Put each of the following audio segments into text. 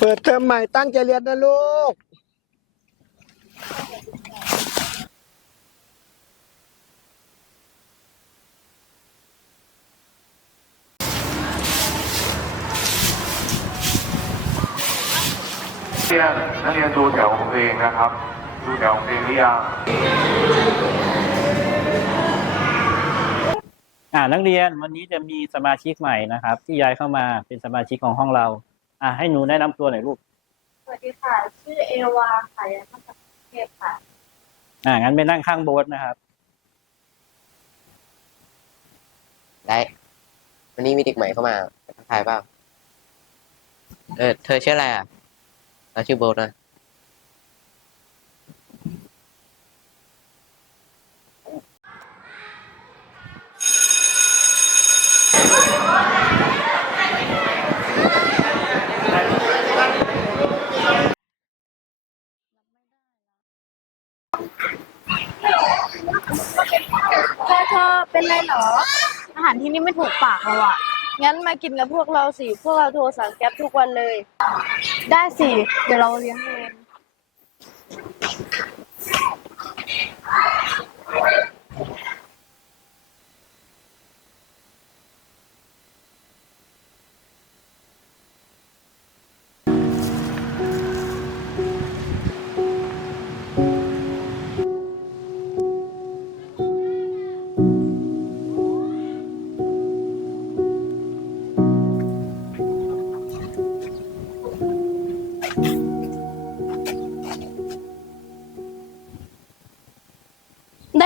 เปิดเทอมใหม่ตั้งใจเรียนนะลูก เรียนนักเรียนดูแถวของตัวเองนะครับ ดูแถวของตัวเองหรือยังอ่านักเรียนวันนี้จะมีสมาชิกใหม่นะครับ ที่ย้ายเข้ามาเป็นสมาชิกของห้องเรา อ่าให้หนูแนะนำตัวหน่อยลูก สวัสดีค่ะ ชื่อเอวาค่ะยังมาจากกรุงเทพค่ะ อ่างั้นไปนั่งข้างโบ๊ทนะครับ ได้ วันนี้มีเด็กใหม่เข้ามาทักทายเปล่าเออ เธอชื่ออะไรอะเราชื่อโบทนะ เธอ เป็นไรเหรอ อาหารที่นี่ไม่ถูกปากเราอะงั้นมากินกับพวกเราสิ พวกเราโทรสั่งแก๊ปทุกวันเลย ได้สิ เดี๋ยวเราเลี้ยงเอง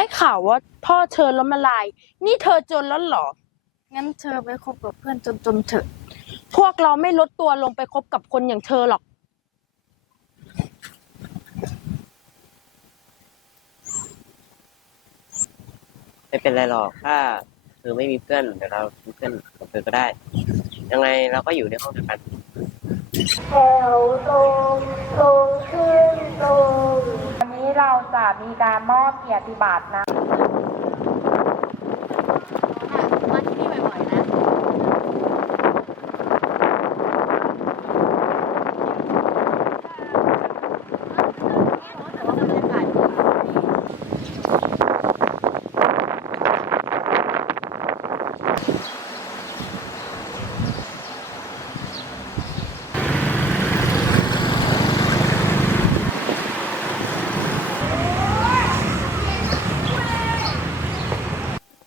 ได้ข่าวว่าพ่อเธอล้มละลาย นี่เธอจนแล้วเหรอ งั้นเธอไปคบกับเพื่อนจนๆเถอะ พวกเราไม่ลดตัวลงไปคบกับคนอย่างเธอหรอก ไม่เป็นไรหรอกถ้าเธอไม่มีเพื่อนเดี๋ยวเราเป็นเพื่อนกับเธอก็ได้ ยังไงเราก็อยู่ในห้องเดียวกัน แถวตรง ตรงขึ้นตรงวันนี้ เราจะมีการมอบเกียรติบัตรนะ มาที่นี่บ่อยๆนะ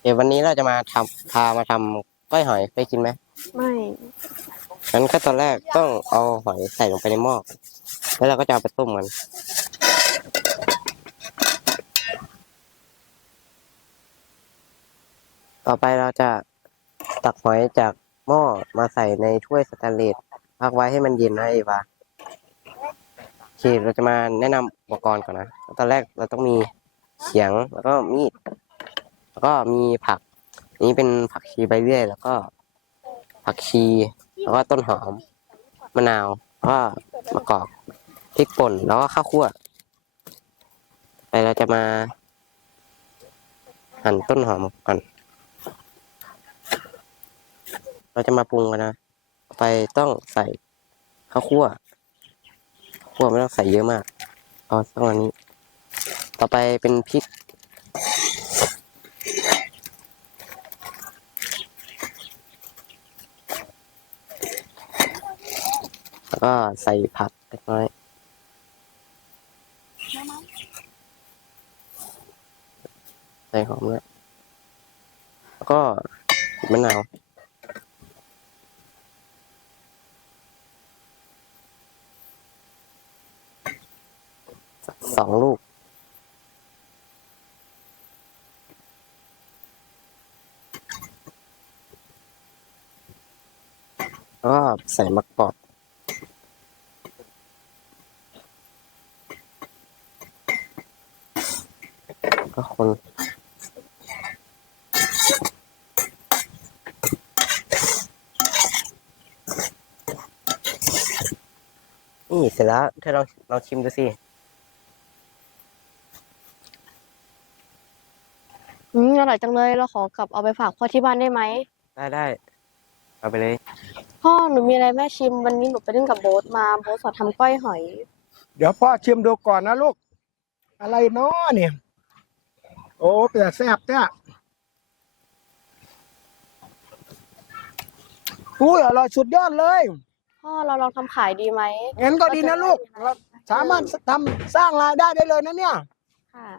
เดี๋ยววันนี้เราจะมาทำพามาทำก้อยหอยไปกินไหมไม่งั้นขั้นตอนแรกต้องเอาหอยใส่ลงไปในหม้อแล้วเราก็จะเอาไปต้มมันต่อไปเราจะตักหอยจากหม้อมาใส่ในถ้วยสแตนเลสพักไว้ให้มันเย็นนะเอวาโอเคเราจะมาแนะนำอุปกรณ์ก่อนนะตอนแรกเราต้องมีเขียงแล้วก็มีด แล้วก็มีผัก นี้เป็นผักชีใบเลื่อย แล้วก็ ผักชี แล้วก็ต้นหอม มะนาวแล้วก็มะกอกพริกป่น แล้วก็ข้าวคั่วไปเราจะมา หั่นต้นหอมก่อน เราจะมาปรุงกันนะ ไปต้องใส่ข้าวคั่วคั่วไม่ต้องใส่เยอะมากเอาสักวันนี้ ต่อไปเป็นพริก แล้วก็ใส่ผักเล็กน้อย ใส่หอมด้วยแล้วก็มะนาวสองลูก แล้วก็ใส่มะกอก ก็คนนี่เสร็จแล้ว เธอลองลองชิมดูสิ อืมอร่อยจังเลยเราขอกลับเอาไปฝากพ่อที่บ้านได้ไหมได้ได้เอาไปเลยขพ่อหนูมีอะไรแม่ชิมวันนี้หนูไปเล่นกับโบ๊ทมาโบ๊ทสอนทำก้อยหอย เดี๋ยวพ่อชิมดูก่อนนะลูก อะไรเนาะเนี่ย โอ้เปลือกแซ่บเนี่ยอุ้ยอร่อยสุดยอดเลยพ่อเราลองทำขายดีไหมงั้นก็ดีนะลูกเราสามารถทำสร้างรายได้ได้เลยนะเนี่ย ค่ะ